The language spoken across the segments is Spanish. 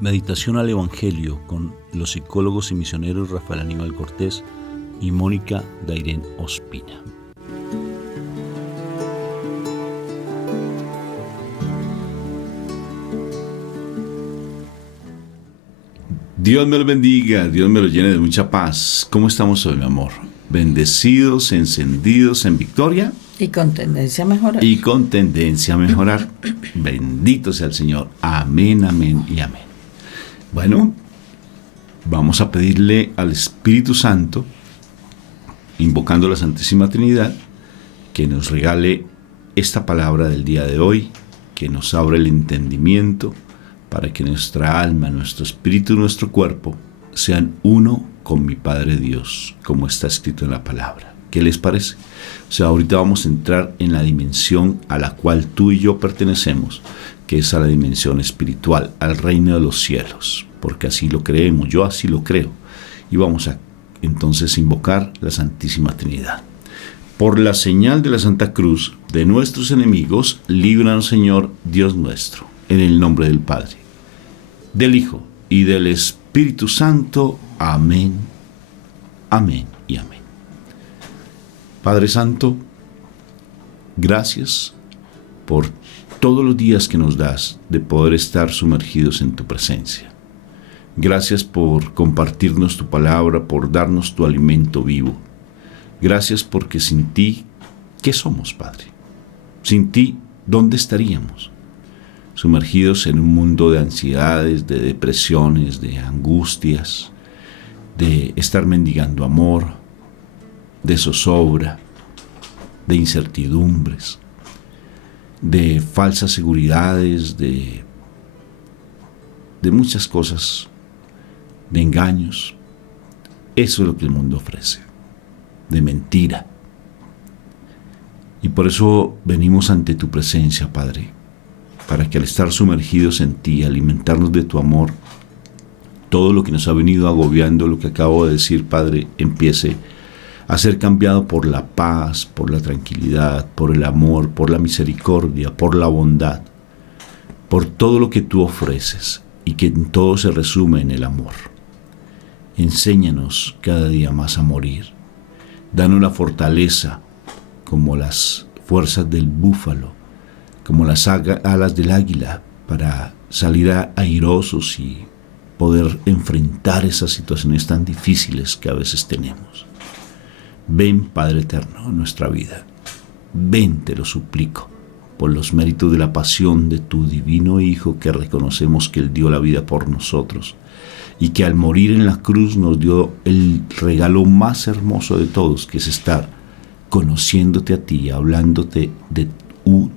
Meditación al Evangelio con los psicólogos y misioneros Rafael Aníbal Cortés y Mónica Dairén Ospina. Dios me lo bendiga, Dios me lo llene de mucha paz. ¿Cómo estamos hoy, mi amor? Bendecidos, encendidos en victoria. Y con tendencia a mejorar. Y con tendencia a mejorar. Bendito sea el Señor. Amén, amén y amén. Bueno, vamos a pedirle al Espíritu Santo, invocando la Santísima Trinidad, que nos regale esta palabra del día de hoy, que nos abra el entendimiento, para que nuestra alma, nuestro espíritu y nuestro cuerpo sean uno con mi Padre Dios, como está escrito en la palabra. ¿Qué les parece? O sea, ahorita vamos a entrar en la dimensión a la cual tú y yo pertenecemos, que es a la dimensión espiritual, al reino de los cielos, porque así lo creemos, yo así lo creo. Y vamos a entonces invocar la Santísima Trinidad. Por la señal de la Santa Cruz de nuestros enemigos, líbranos, Señor, Dios nuestro. En el nombre del Padre, del Hijo y del Espíritu Santo. Amén, amén y amén. Padre Santo, gracias por todos los días que nos das de poder estar sumergidos en tu presencia. Gracias por compartirnos tu palabra, por darnos tu alimento vivo. Gracias porque sin ti, ¿qué somos, Padre? Sin ti, ¿dónde estaríamos? Sumergidos en un mundo de ansiedades, de depresiones, de angustias, de estar mendigando amor, de zozobra, de incertidumbres, de falsas seguridades, de muchas cosas, de engaños. Eso es lo que el mundo ofrece, de mentira. Y por eso venimos ante tu presencia, Padre, para que al estar sumergidos en ti, alimentarnos de tu amor, todo lo que nos ha venido agobiando, lo que acabo de decir, Padre, empiece a ser cambiado por la paz, por la tranquilidad, por el amor, por la misericordia, por la bondad, por todo lo que tú ofreces y que en todo se resume en el amor. Enséñanos cada día más a morir. Danos la fortaleza como las fuerzas del búfalo, como las alas del águila, para salir airosos y poder enfrentar esas situaciones tan difíciles que a veces tenemos. Ven, Padre Eterno, en nuestra vida. Ven, te lo suplico, por los méritos de la pasión de tu divino Hijo, que reconocemos que Él dio la vida por nosotros y que al morir en la cruz nos dio el regalo más hermoso de todos, que es estar conociéndote a ti, hablándote de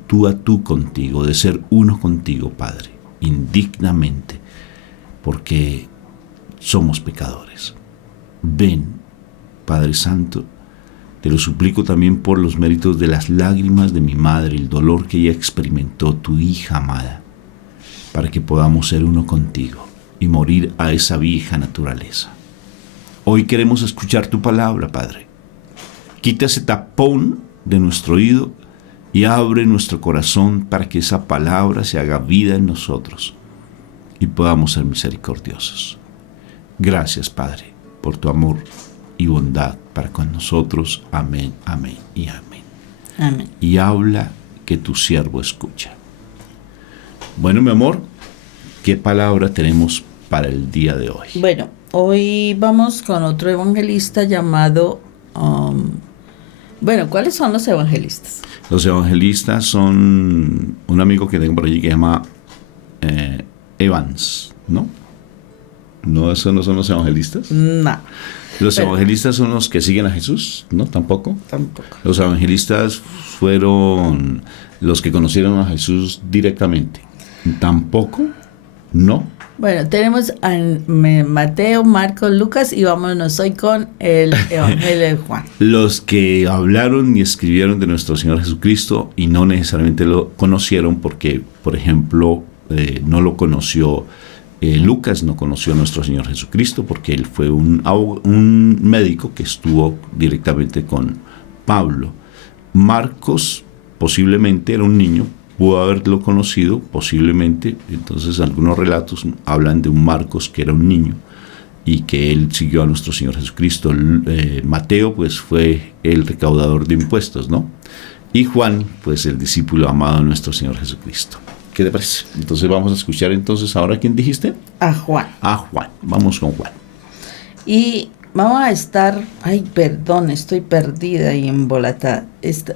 tú a tú contigo, de ser uno contigo, Padre, indignamente, porque somos pecadores. Ven, Padre Santo, te lo suplico también por los méritos de las lágrimas de mi madre, el dolor que ella experimentó, tu hija amada, para que podamos ser uno contigo y morir a esa vieja naturaleza. Hoy queremos escuchar tu palabra, Padre. Quita ese tapón de nuestro oído y abre nuestro corazón para que esa palabra se haga vida en nosotros y podamos ser misericordiosos. Gracias, Padre, por tu amor y bondad para con nosotros. Amén, amén y amén. Amén. Y habla, que tu siervo escucha. Bueno, mi amor, ¿qué palabra tenemos para el día de hoy? Bueno, hoy vamos con otro evangelista llamado... ¿cuáles son los evangelistas? Los evangelistas son un amigo que tengo por allí que se llama Evans, ¿no? ¿No, esos no son los evangelistas? No. Los evangelistas son los que siguen a Jesús, ¿no? Tampoco. Los evangelistas fueron los que conocieron a Jesús directamente. Tampoco. No. Bueno, tenemos a Mateo, Marcos, Lucas y vámonos hoy con el Evangelio de Juan. Los que hablaron y escribieron de nuestro Señor Jesucristo y no necesariamente lo conocieron porque, por ejemplo, no lo conoció Lucas, no conoció a nuestro Señor Jesucristo porque él fue un médico que estuvo directamente con Pablo. Marcos posiblemente era un niño pudo haberlo conocido, posiblemente. Entonces algunos relatos hablan de un Marcos que era un niño y que él siguió a nuestro Señor Jesucristo. Mateo pues fue el recaudador de impuestos, ¿no? Y Juan pues el discípulo amado de nuestro Señor Jesucristo. ¿Qué te parece? Entonces vamos a escuchar entonces ahora, ¿quién dijiste? A Juan. A Juan. Vamos con Juan. Y vamos a estar, ay, perdón, estoy perdida y embolatada.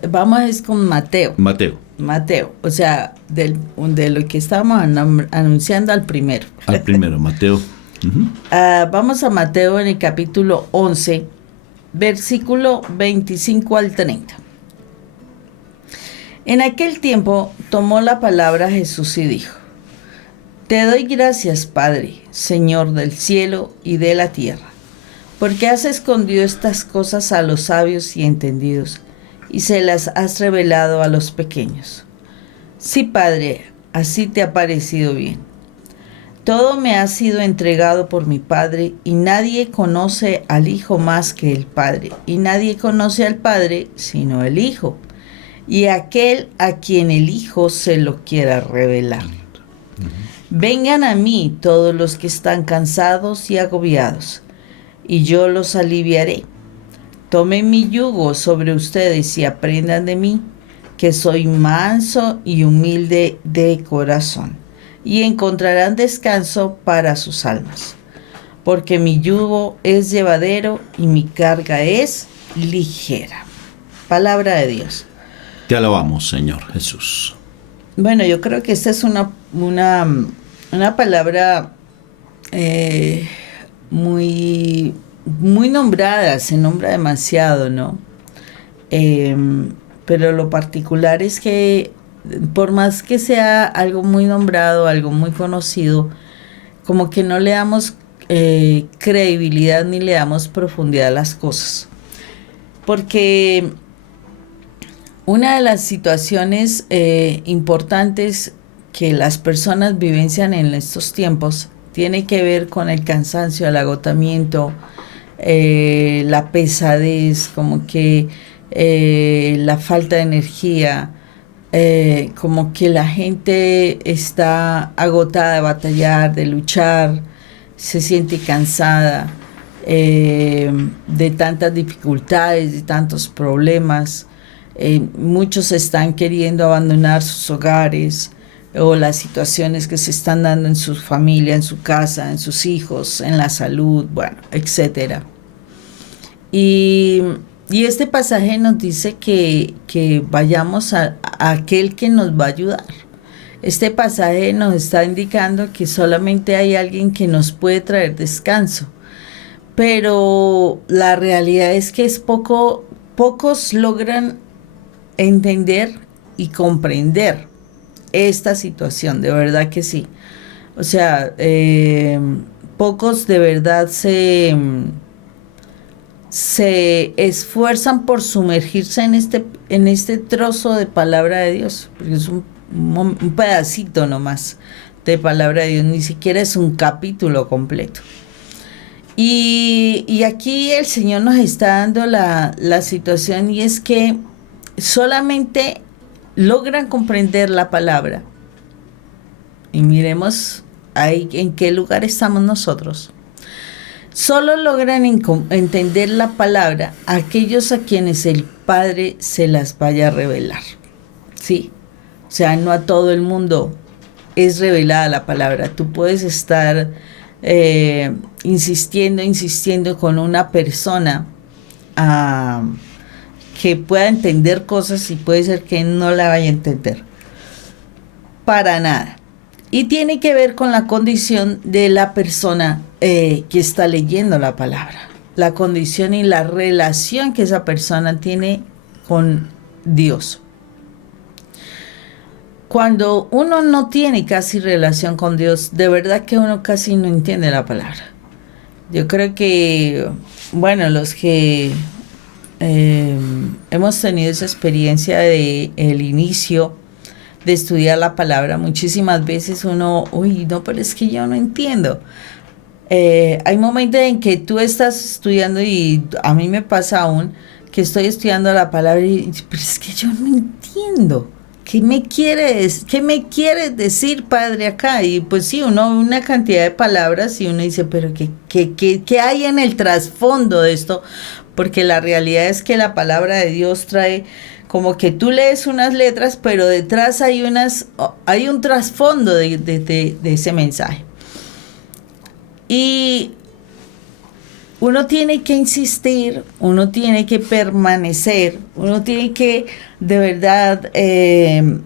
Vamos a ir con Mateo. Mateo, o sea, de lo que estábamos anunciando al primero. Al primero, Mateo. Vamos a Mateo en el capítulo 11, versículo 25 al 30. En aquel tiempo tomó la palabra Jesús y dijo: Te doy gracias, Padre, Señor del cielo y de la tierra, porque has escondido estas cosas a los sabios y entendidos, y se las has revelado a los pequeños. Sí, Padre, así te ha parecido bien. Todo me ha sido entregado por mi Padre, y nadie conoce al Hijo más que el Padre, y nadie conoce al Padre sino el Hijo, y aquel a quien el Hijo se lo quiera revelar. Vengan a mí todos los que están cansados y agobiados, y yo los aliviaré. Tomen mi yugo sobre ustedes y aprendan de mí, que soy manso y humilde de corazón, y encontrarán descanso para sus almas, porque mi yugo es llevadero y mi carga es ligera. Palabra de Dios. Te alabamos, Señor Jesús. Bueno, yo creo que esta es una palabra muy, muy nombrada, se nombra demasiado, ¿no? Pero lo particular es que por más que sea algo muy nombrado, algo muy conocido, como que no le damos credibilidad ni le damos profundidad a las cosas. Porque una de las situaciones importantes que las personas vivencian en estos tiempos tiene que ver con el cansancio, el agotamiento, la pesadez, como que la falta de energía, como que la gente está agotada de batallar, de luchar, se siente cansada de tantas dificultades, de tantos problemas. Muchos están queriendo abandonar sus hogares o las situaciones que se están dando en su familia, en su casa, en sus hijos, en la salud, bueno, etc. Y este pasaje nos dice que vayamos a aquel que nos va a ayudar. Este pasaje nos está indicando que solamente hay alguien que nos puede traer descanso, pero la realidad es que pocos logran entender y comprender esta situación, de verdad que sí. O sea, pocos de verdad se esfuerzan por sumergirse en este trozo de palabra de Dios, porque es un pedacito nomás de palabra de Dios, ni siquiera es un capítulo completo. Y aquí el Señor nos está dando la situación, y es que solamente logran comprender la palabra. Y miremos ahí en qué lugar estamos nosotros. Solo logran entender la palabra aquellos a quienes el Padre se las vaya a revelar. Sí, o sea, no a todo el mundo es revelada la palabra. Tú puedes estar insistiendo con una persona que pueda entender cosas, y puede ser que no la vaya a entender para nada. Y tiene que ver con la condición de la persona que está leyendo la palabra, la condición y la relación que esa persona tiene con Dios. Cuando uno no tiene casi relación con Dios, de verdad que uno casi no entiende la palabra. Yo creo que, bueno, los que hemos tenido esa experiencia de el inicio de estudiar la palabra, muchísimas veces uno, no, pero es que yo no entiendo. Hay momentos en que tú estás estudiando, y a mí me pasa aún, que estoy estudiando la palabra pero es que yo no entiendo. ¿qué me quieres decir, Padre, acá? Y pues sí, uno una cantidad de palabras y uno dice, pero ¿qué hay en el trasfondo de esto? Porque la realidad es que la palabra de Dios trae como que tú lees unas letras, pero detrás hay un trasfondo de ese mensaje. Y uno tiene que insistir, uno tiene que permanecer, uno tiene que de verdad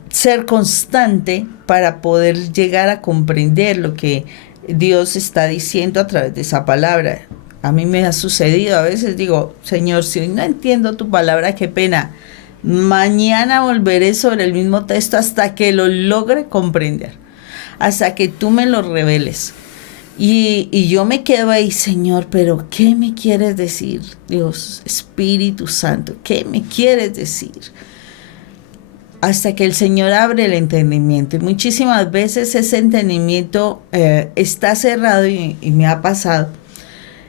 ser constante para poder llegar a comprender lo que Dios está diciendo a través de esa palabra. A mí me ha sucedido, a veces digo, Señor, si hoy no entiendo tu palabra, qué pena. Mañana volveré sobre el mismo texto hasta que lo logre comprender, hasta que tú me lo reveles. Y yo me quedo ahí, Señor, pero ¿qué me quieres decir? Dios, Espíritu Santo, ¿qué me quieres decir? Hasta que el Señor abre el entendimiento. Y muchísimas veces ese entendimiento está cerrado y me ha pasado.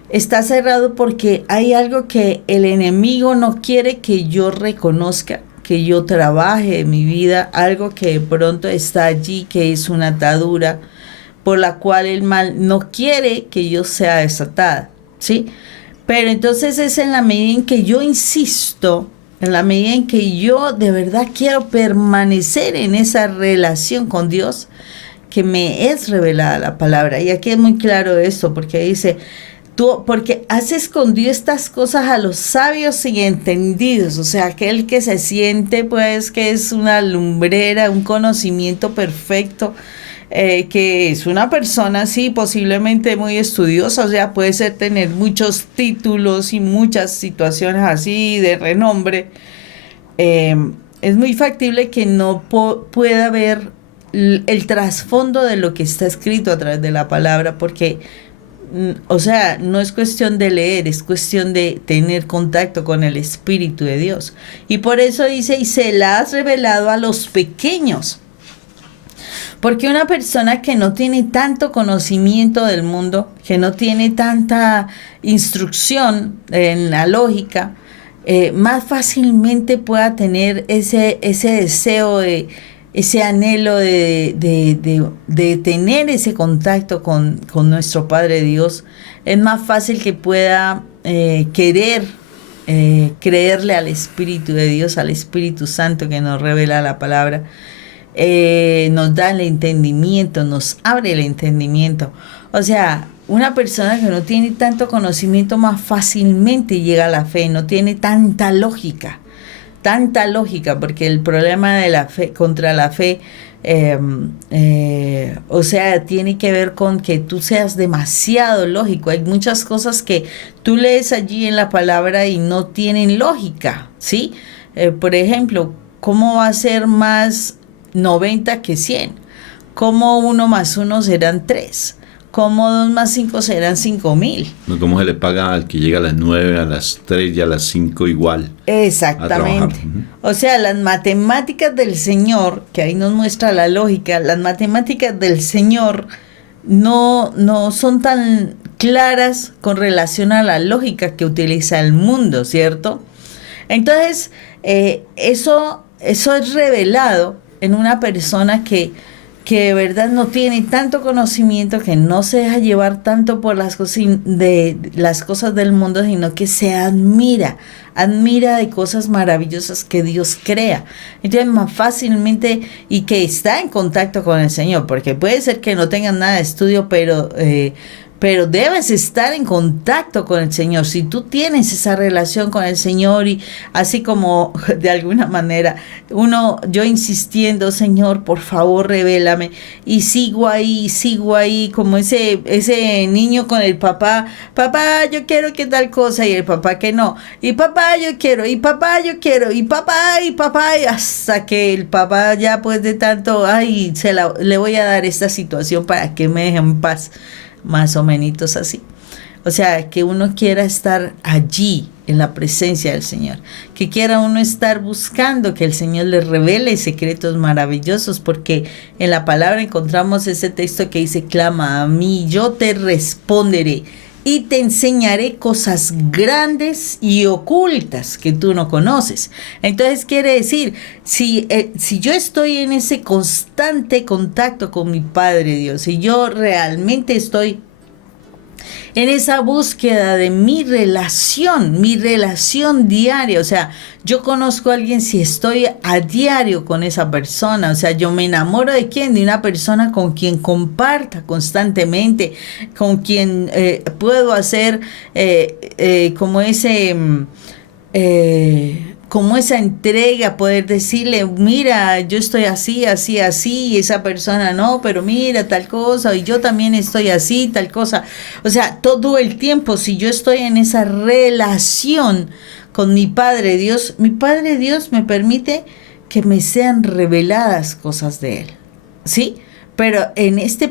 Está cerrado porque hay algo que el enemigo no quiere que yo reconozca, que yo trabaje en mi vida, algo que de pronto está allí, que es una atadura, por la cual el mal no quiere que yo sea desatada, ¿sí? Pero entonces es en la medida en que yo insisto, en la medida en que yo de verdad quiero permanecer en esa relación con Dios, que me es revelada la palabra. Y aquí es muy claro esto, porque dice, porque has escondido estas cosas a los sabios y entendidos, o sea, aquel que se siente pues que es una lumbrera, un conocimiento perfecto, que es una persona así posiblemente muy estudiosa, o sea, puede ser tener muchos títulos y muchas situaciones así de renombre. Es muy factible que no pueda ver el trasfondo de lo que está escrito a través de la palabra, porque o sea, no es cuestión de leer, es cuestión de tener contacto con el Espíritu de Dios. Y por eso dice, y se la has revelado a los pequeños. Porque una persona que no tiene tanto conocimiento del mundo, que no tiene tanta instrucción en la lógica, más fácilmente pueda tener ese deseo ese anhelo de tener ese contacto con nuestro Padre Dios. Es más fácil que pueda creerle al Espíritu de Dios, al Espíritu Santo que nos revela la palabra. Nos da el entendimiento, nos abre el entendimiento. O sea, una persona que no tiene tanto conocimiento más fácilmente llega a la fe, no tiene tanta lógica, porque el problema de la fe contra la fe, o sea, tiene que ver con que tú seas demasiado lógico. Hay muchas cosas que tú lees allí en la palabra y no tienen lógica, ¿sí? Por ejemplo, ¿cómo va a ser más 90 que 100? ¿Cómo 1 más 1 serán 3? ¿Cómo 2 más 5 serán 5,000? No, ¿cómo se le paga al que llega a las 9, a las 3 y a las 5 igual? Exactamente. O sea, las matemáticas del Señor, que ahí nos muestra la lógica, las matemáticas del Señor no son tan claras con relación a la lógica que utiliza el mundo, ¿cierto? Entonces, eso es revelado en una persona que de verdad no tiene tanto conocimiento, que no se deja llevar tanto por las cosas del mundo, sino que se admira de cosas maravillosas que Dios crea. Entonces, más fácilmente, y que está en contacto con el Señor, porque puede ser que no tengan nada de estudio, pero debes estar en contacto con el Señor. Si tú tienes esa relación con el Señor, y así como de alguna manera yo insistiendo, Señor, por favor, revélame, y sigo ahí como ese niño con el papá, yo quiero que tal cosa, y el papá que no, y papá yo quiero, y papá, y hasta que el papá ya pues de tanto, le voy a dar esta situación para que me deje en paz. Más o menos así. O sea, que uno quiera estar allí en la presencia del Señor, que quiera uno estar buscando que el Señor le revele secretos maravillosos, porque en la palabra encontramos ese texto que dice, clama a mí, yo te responderé y te enseñaré cosas grandes y ocultas que tú no conoces. Entonces quiere decir, si yo estoy en ese constante contacto con mi Padre Dios, y yo realmente estoy en esa búsqueda de mi relación diaria, o sea, yo conozco a alguien si estoy a diario con esa persona, o sea, yo me enamoro de quién, de una persona con quien comparta constantemente, con quien puedo hacer como esa entrega, poder decirle, mira, yo estoy así, así, así, y esa persona no, pero mira tal cosa, y yo también estoy así, tal cosa. O sea, todo el tiempo, si yo estoy en esa relación con mi Padre Dios me permite que me sean reveladas cosas de Él, ¿sí? Pero en este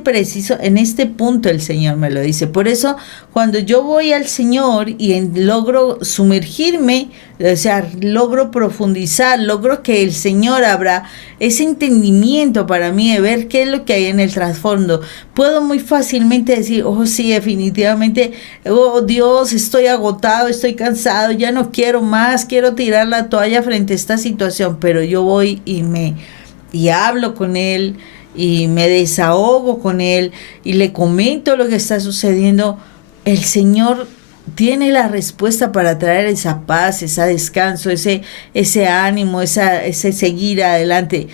punto el Señor me lo dice. Por eso, cuando yo voy al Señor y logro sumergirme, o sea, logro profundizar, logro que el Señor abra ese entendimiento para mí de ver qué es lo que hay en el trasfondo, puedo muy fácilmente decir, oh sí, definitivamente, oh Dios, estoy agotado, estoy cansado, ya no quiero más, quiero tirar la toalla frente a esta situación, pero yo voy y hablo con Él, y me desahogo con Él y le comento lo que está sucediendo. El Señor tiene la respuesta para traer esa paz, ese descanso, ese ánimo, ese seguir adelante.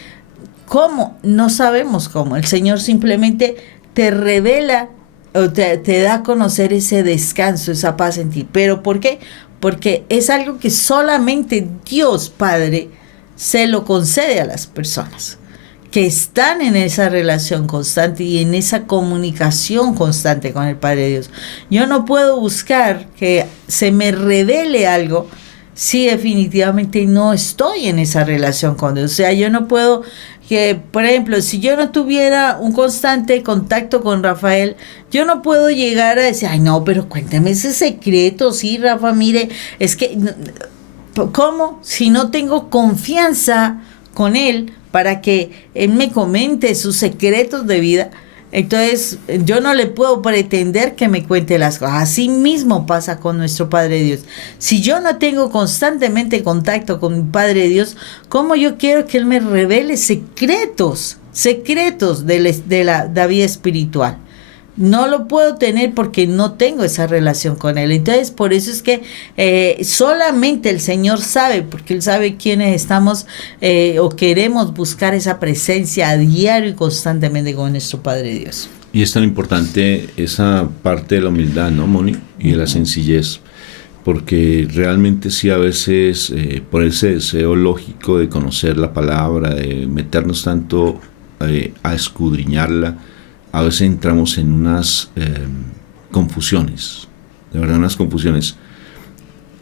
¿Cómo? No sabemos cómo. El Señor simplemente te revela o te da a conocer ese descanso, esa paz en ti. ¿Pero por qué? Porque es algo que solamente Dios Padre se lo concede a las personas que están en esa relación constante y en esa comunicación constante con el Padre Dios. Yo no puedo buscar que se me revele algo si definitivamente no estoy en esa relación con Dios. O sea, yo no puedo que, por ejemplo, si yo no tuviera un constante contacto con Rafael, yo no puedo llegar a decir, ay no, pero cuéntame ese secreto, sí, Rafa, mire, es que, ¿cómo? Si no tengo confianza con él, para que Él me comente sus secretos de vida, entonces yo no le puedo pretender que me cuente las cosas. Así mismo pasa con nuestro Padre Dios. Si yo no tengo constantemente contacto con mi Padre Dios, ¿cómo yo quiero que Él me revele secretos de la vida espiritual? No lo puedo tener porque no tengo esa relación con Él. Entonces, por eso es que solamente el Señor sabe, porque Él sabe quiénes estamos o queremos buscar esa presencia a diario y constantemente con nuestro Padre Dios. Y es tan importante esa parte de la humildad, ¿no, Moni? Y de la sencillez. Porque realmente sí, a veces, por ese deseo lógico de conocer la palabra, de meternos tanto a escudriñarla, a veces entramos en unas confusiones, de verdad unas confusiones.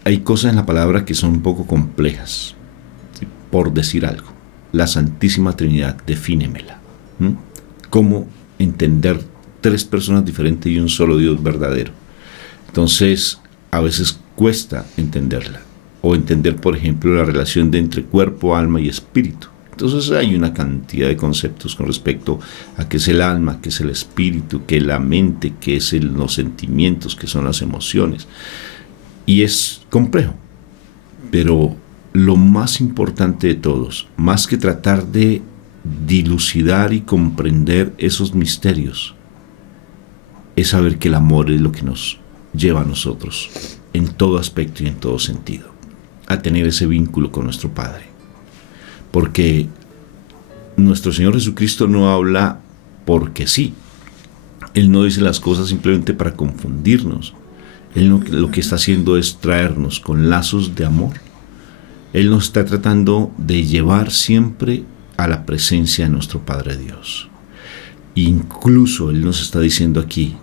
Hay cosas en la palabra que son un poco complejas, ¿sí? Por decir algo, la Santísima Trinidad, defínemela. ¿Cómo entender tres personas diferentes y un solo Dios verdadero? Entonces, a veces cuesta entenderla, o entender, por ejemplo, la relación de entre cuerpo, alma y espíritu. Entonces hay una cantidad de conceptos con respecto a qué es el alma, qué es el espíritu, qué es la mente, qué es los sentimientos, qué son las emociones. Y es complejo. Pero lo más importante de todos, más que tratar de dilucidar y comprender esos misterios, es saber que el amor es lo que nos lleva a nosotros, en todo aspecto y en todo sentido, a tener ese vínculo con nuestro Padre. Porque nuestro Señor Jesucristo no habla porque sí. Él no dice las cosas simplemente para confundirnos. Él lo que está haciendo es traernos con lazos de amor. Él nos está tratando de llevar siempre a la presencia de nuestro Padre Dios. Incluso Él nos está diciendo aquí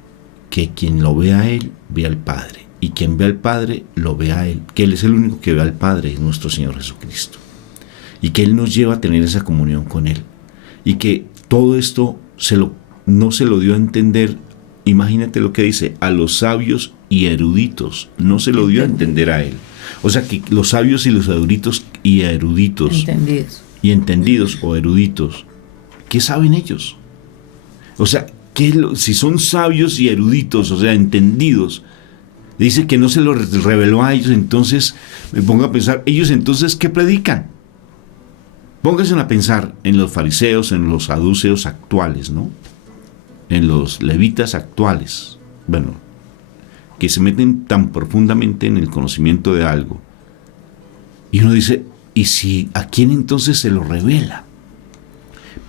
que quien lo ve a Él, ve al Padre. Y quien ve al Padre, lo ve a Él. Que Él es el único que ve al Padre, es nuestro Señor Jesucristo. Y que Él nos lleva a tener esa comunión con Él. Y que todo esto no se lo dio a entender, imagínate lo que dice, a los sabios y eruditos. No se lo dio a entender a Él. O sea que los sabios y los eruditos entendidos o eruditos, ¿qué saben ellos? O sea, si son sabios y eruditos, o sea, entendidos, Dice que no se lo reveló a ellos. Entonces me pongo a pensar, ellos entonces ¿qué predican? Pónganse a pensar en los fariseos, en los saduceos actuales, ¿no? En los levitas actuales, bueno, que se meten tan profundamente en el conocimiento de algo. Y uno dice, ¿y si a quién entonces se lo revela?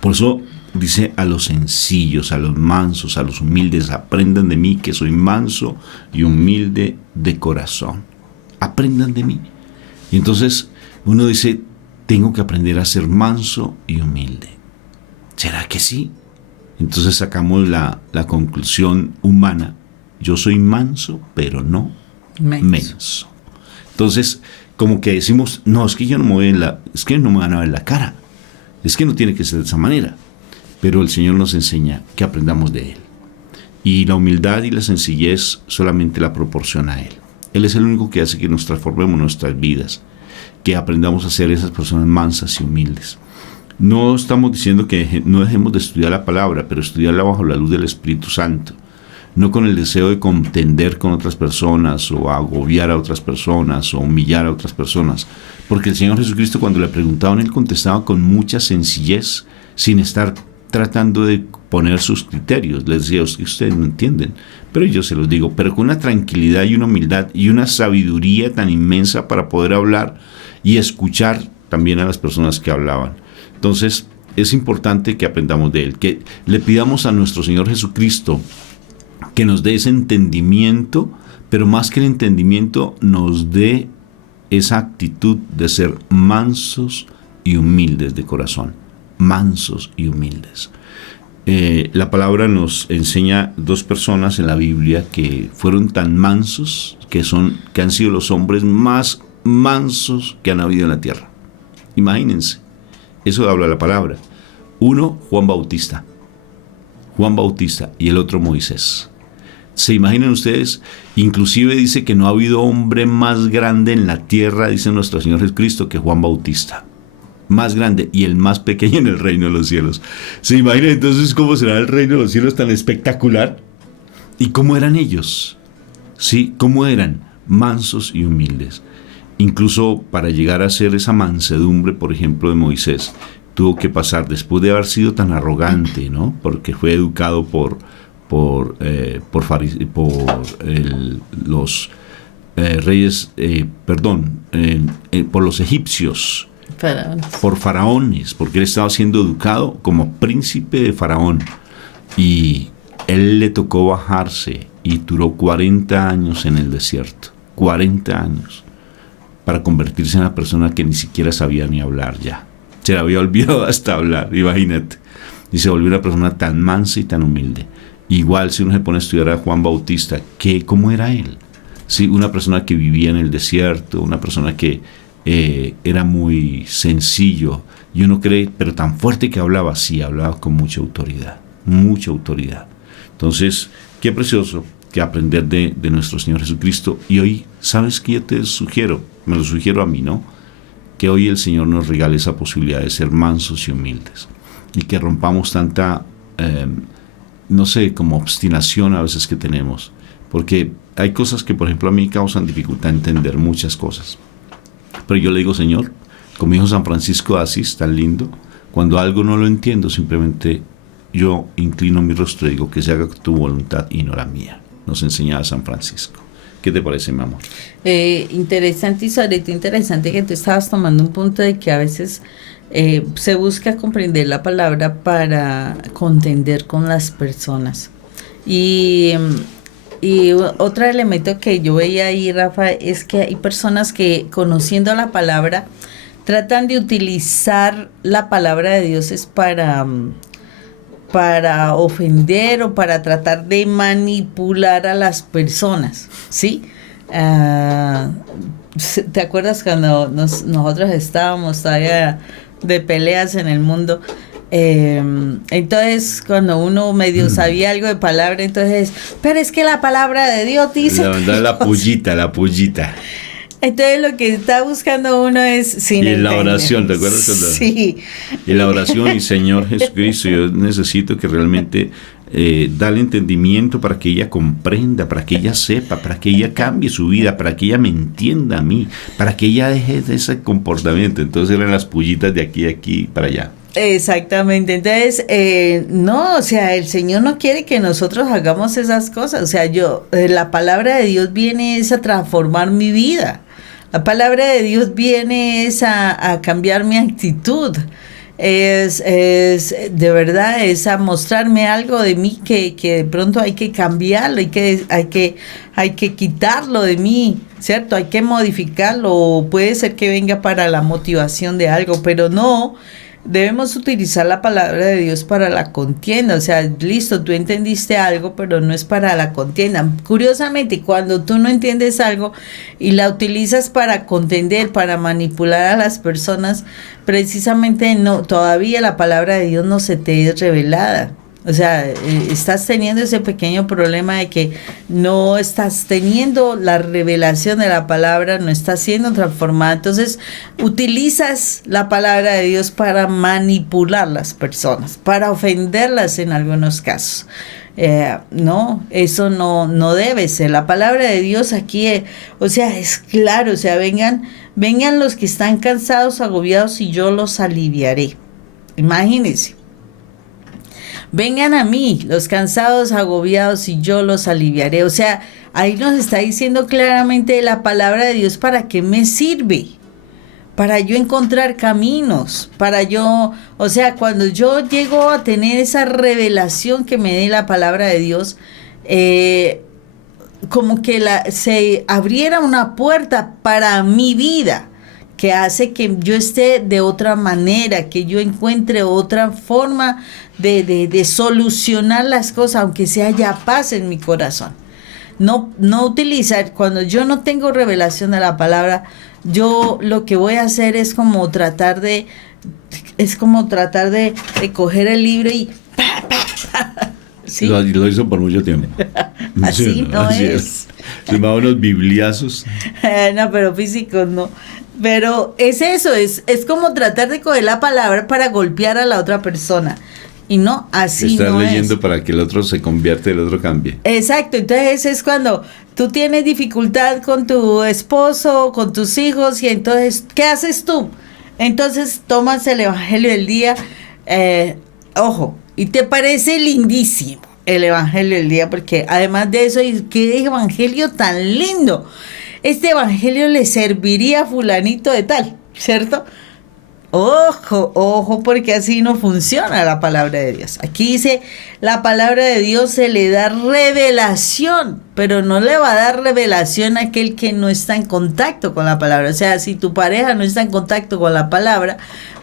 Por eso dice a los sencillos, a los mansos, a los humildes, aprendan de mí que soy manso y humilde de corazón. Aprendan de mí. Y entonces uno dice, tengo que aprender a ser manso y humilde. ¿Será que sí? Entonces sacamos la conclusión humana. Yo soy manso, pero no menso. Entonces, como que decimos, no, es que yo no me voy es que no me van a ver la cara. Es que no tiene que ser de esa manera. Pero el Señor nos enseña que aprendamos de Él. Y la humildad y la sencillez solamente la proporciona Él. Él es el único que hace que nos transformemos nuestras vidas, que aprendamos a ser esas personas mansas y humildes. No estamos diciendo que no dejemos de estudiar la palabra, pero estudiarla bajo la luz del Espíritu Santo, no con el deseo de contender con otras personas o agobiar a otras personas o humillar a otras personas, porque el Señor Jesucristo, cuando le preguntaban, Él contestaba con mucha sencillez, sin estar tratando de poner sus criterios. Les decía, ustedes no entienden, pero yo se los digo, pero con una tranquilidad y una humildad y una sabiduría tan inmensa para poder hablar y escuchar también a las personas que hablaban. Entonces, es importante que aprendamos de Él, que le pidamos a nuestro Señor Jesucristo que nos dé ese entendimiento, pero más que el entendimiento, nos dé esa actitud de ser mansos y humildes de corazón. Mansos y humildes. La palabra nos enseña dos personas en la Biblia que fueron tan mansos, que han sido los hombres más mansos que han habido en la tierra. Imagínense, eso habla la palabra. Uno, Juan Bautista, y el otro Moisés. ¿Se imaginan ustedes? Inclusive dice que no ha habido hombre más grande en la tierra, dice nuestro Señor Jesucristo, que Juan Bautista. Más grande y el más pequeño en el reino de los cielos. ¿Se imaginan entonces cómo será el reino de los cielos tan espectacular? ¿Y cómo eran ellos? Sí, ¿cómo eran? Mansos y humildes. Incluso para llegar a ser esa mansedumbre, por ejemplo, de Moisés, tuvo que pasar, después de haber sido tan arrogante, ¿no? Porque fue educado por los reyes, por los egipcios, por faraones, porque él estaba siendo educado como príncipe de Faraón, y él le tocó bajarse y duró 40 años en el desierto, 40 años, para convertirse en una persona que ni siquiera sabía ni hablar ya. Se le había olvidado hasta hablar, imagínate. Y se volvió una persona tan mansa y tan humilde. Igual si uno se pone a estudiar a Juan Bautista, ¿cómo era él? Sí, una persona que vivía en el desierto, una persona que era muy sencillo, y uno cree, pero tan fuerte que hablaba, sí, hablaba con mucha autoridad, mucha autoridad. Entonces, qué precioso que aprender de nuestro Señor Jesucristo. Y hoy, ¿sabes qué yo te sugiero? Me lo sugiero a mí, ¿no? Que hoy el Señor nos regale esa posibilidad de ser mansos y humildes, y que rompamos tanta, no sé, como obstinación a veces que tenemos, porque hay cosas que, por ejemplo, a mí causan dificultad entender muchas cosas. Pero yo le digo, Señor, como dijo San Francisco de Asís, tan lindo, cuando algo no lo entiendo, simplemente yo inclino mi rostro y digo que se haga tu voluntad y no la mía. Nos enseñaba San Francisco. ¿Qué te parece, mi amor? Interesante, y sobre todo interesante que tú estabas tomando un punto de que a veces se busca comprender la palabra para contender con las personas. Y otro elemento que yo veía ahí, Rafa, es que hay personas que, conociendo la palabra, tratan de utilizar la palabra de Dios es para ofender o para tratar de manipular a las personas, ¿sí? ¿Te acuerdas cuando nosotros estábamos todavía de peleas en el mundo? Entonces, cuando uno medio sabía algo de palabra, entonces, pero es que la palabra de Dios dice... La pullita. Entonces lo que está buscando uno es sin Y en la entender. oración, ¿te acuerdas? Sí. Y la oración, y Señor Jesucristo, yo necesito que realmente dale entendimiento para que ella comprenda, para que ella sepa, para que ella cambie su vida, para que ella me entienda a mí, para que ella deje de ese comportamiento. Entonces eran las pullitas de aquí para allá. Exactamente, entonces, no, o sea, el Señor no quiere que nosotros hagamos esas cosas, o sea, la palabra de Dios viene es a transformar mi vida, la palabra de Dios viene es a cambiar mi actitud, es de verdad, es a mostrarme algo de mí que de pronto hay que cambiarlo, hay que quitarlo de mí, ¿cierto? Hay que modificarlo, o puede ser que venga para la motivación de algo, pero no. Debemos utilizar la palabra de Dios para la contienda, o sea, listo, tú entendiste algo, pero no es para la contienda. Curiosamente, cuando tú no entiendes algo y la utilizas para contender, para manipular a las personas, precisamente no, todavía la palabra de Dios no se te es revelada. O sea, estás teniendo ese pequeño problema de que no estás teniendo la revelación de la palabra, no estás siendo transformada. Entonces, utilizas la palabra de Dios para manipular las personas, para ofenderlas en algunos casos. No, eso no debe ser. La palabra de Dios aquí, o sea, es claro, o sea, vengan los que están cansados, agobiados, y yo los aliviaré. Imagínense. Vengan a mí, los cansados, agobiados, y yo los aliviaré. O sea, ahí nos está diciendo claramente la palabra de Dios para qué me sirve. Para yo encontrar caminos, o sea, cuando yo llego a tener esa revelación que me dé la palabra de Dios, como que se abriera una puerta para mi vida, que hace que yo esté de otra manera, que yo encuentre otra forma de solucionar las cosas, aunque sea ya paz en mi corazón. No utilizar, cuando yo no tengo revelación de la palabra, yo lo que voy a hacer es como tratar de coger el libro y ¿sí? Lo hizo por mucho tiempo. Así Sí, no así es. Se me unos bibliazos. No, pero físicos no. Pero es eso, es como tratar de coger la palabra para golpear a la otra persona. Y no, así Estar no leyendo es. para que el otro se convierta y el otro cambie. Exacto, entonces es cuando tú tienes dificultad con tu esposo, con tus hijos, y entonces, ¿qué haces tú? Entonces tomas el Evangelio del día, ojo, y te parece lindísimo el Evangelio del día, porque además de eso, ¿qué Evangelio tan lindo? Este Evangelio le serviría a fulanito de tal, ¿cierto? Ojo, porque así no funciona la palabra de Dios. Aquí dice, la palabra de Dios se le da revelación, pero no le va a dar revelación a aquel que no está en contacto con la palabra. O sea, si tu pareja no está en contacto con la palabra,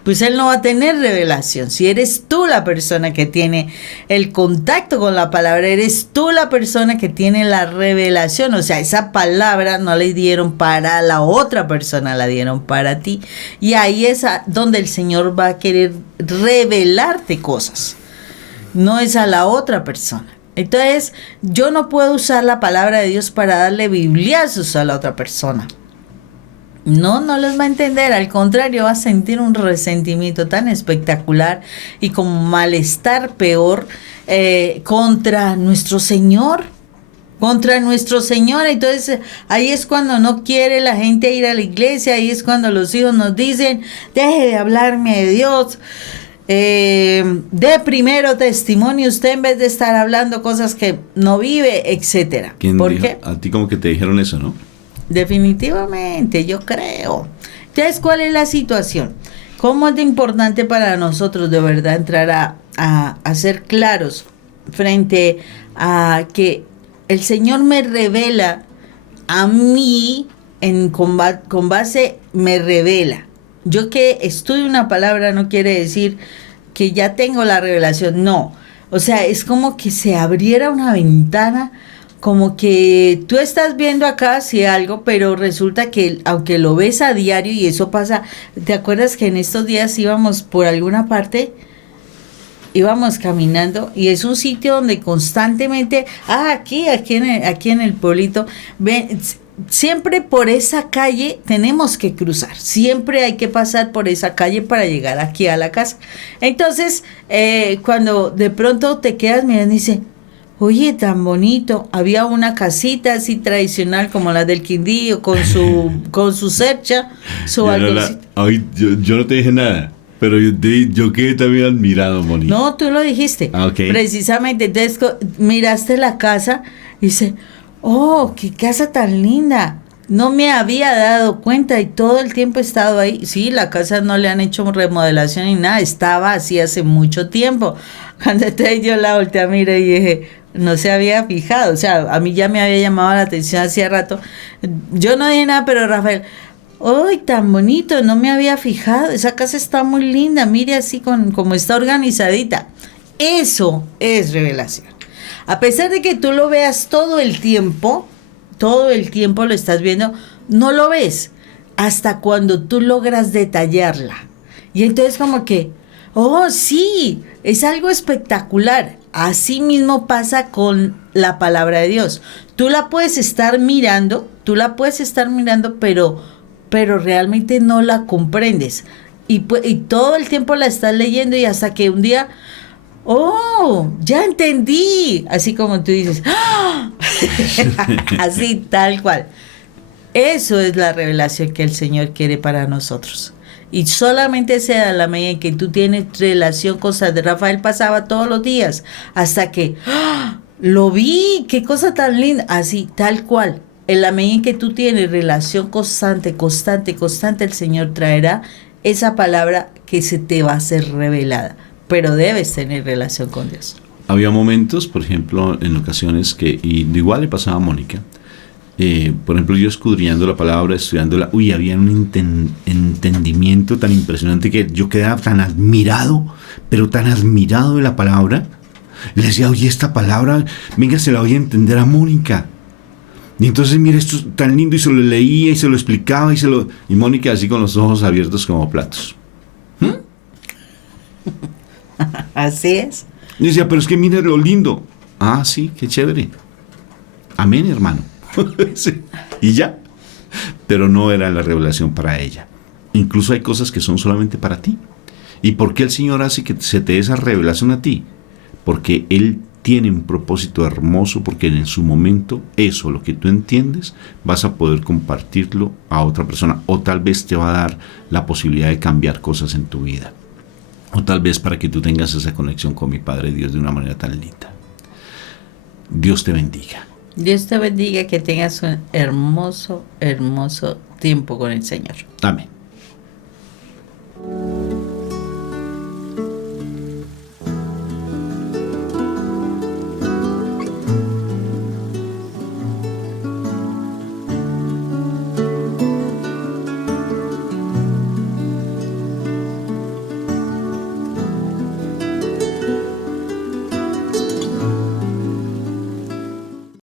pues él no va a tener revelación. Si eres tú la persona que tiene el contacto con la palabra, eres tú la persona que tiene la revelación. O sea, esa palabra no la dieron para la otra persona, la dieron para ti. Y ahí es donde el Señor va a querer revelarte cosas. No es a la otra persona. Entonces, yo no puedo usar la palabra de Dios para darle bibliazos a la otra persona. No los va a entender, al contrario, va a sentir un resentimiento tan espectacular y con malestar peor contra nuestro Señor. Entonces ahí es cuando no quiere la gente ir a la iglesia, ahí es cuando los hijos nos dicen, deje de hablarme de Dios, de primero testimonio usted en vez de estar hablando cosas que no vive, etcétera. ¿Quién ¿Por dijo? qué? A ti como que te dijeron eso, ¿no? Definitivamente, yo creo. Entonces, ¿cuál es la situación? ¿Cómo es de importante para nosotros de verdad entrar a ser claros frente a que el Señor me revela a mí, con base, me revela? Yo que estudio una palabra no quiere decir que ya tengo la revelación, no. O sea, es como que se abriera una ventana, como que tú estás viendo acá sí algo, pero resulta que aunque lo ves a diario, y eso pasa, ¿te acuerdas que en estos días íbamos por alguna parte? Íbamos caminando y es un sitio donde constantemente, aquí en el pueblito, ven, siempre por esa calle tenemos que cruzar, siempre hay que pasar por esa calle para llegar aquí a la casa. Entonces, cuando de pronto te quedas mirando y dices, oye, tan bonito, había una casita así tradicional como la del Quindío, con su cercha, su balconcito. Yo no te dije nada, pero yo quedé también admirado, Mónica. No, tú lo dijiste. Ah, ok. Precisamente, entonces miraste la casa y dices, oh, qué casa tan linda. No me había dado cuenta y todo el tiempo he estado ahí. Sí, la casa no le han hecho remodelación ni nada, estaba así hace mucho tiempo. Cuando entonces yo la volteé a mirar y dije, no se había fijado, o sea, a mí ya me había llamado la atención hacía rato. Yo no dije nada, pero Rafael, ¡ay, tan bonito! No me había fijado, esa casa está muy linda, mire así como está organizadita. Eso es revelación. A pesar de que tú lo veas todo el tiempo lo estás viendo, no lo ves hasta cuando tú logras detallarla. Y entonces como que, oh, sí, es algo espectacular. Así mismo pasa con la palabra de Dios. Tú la puedes estar mirando, pero realmente no la comprendes. Y todo el tiempo la estás leyendo y hasta que un día, oh, ya entendí. Así como tú dices, ¡ah! Así, tal cual. Eso es la revelación que el Señor quiere para nosotros. Y solamente se da la medida en que tú tienes relación constante. Rafael pasaba todos los días hasta que ¡ah! Lo vi, qué cosa tan linda. Así, tal cual. En la medida en que tú tienes relación constante, el Señor traerá esa palabra que se te va a ser revelada. Pero debes tener relación con Dios. Había momentos, por ejemplo, en ocasiones que, y igual le pasaba a Mónica, por ejemplo, yo escudriñando la palabra, estudiándola, había un entendimiento tan impresionante que yo quedaba tan admirado, pero tan admirado de la palabra. Le decía, oye, esta palabra, venga, se la voy a entender a Mónica. Y entonces, mira, esto es tan lindo, y se lo leía y se lo explicaba, y Mónica así con los ojos abiertos como platos. Así es. Y decía, pero es que mira lo lindo. Ah, sí, qué chévere. Amén, hermano. Sí. Y ya. Pero no era la revelación para ella. Incluso hay cosas que son solamente para ti. ¿Y por qué el Señor hace que se te dé esa revelación a ti? Porque Él tiene un propósito hermoso, porque en su momento eso, lo que tú entiendes, vas a poder compartirlo a otra persona, o tal vez te va a dar la posibilidad de cambiar cosas en tu vida, o tal vez para que tú tengas esa conexión con mi Padre Dios de una manera tan linda. Dios te bendiga. Dios te bendiga, que tengas un hermoso, hermoso tiempo con el Señor. Amén.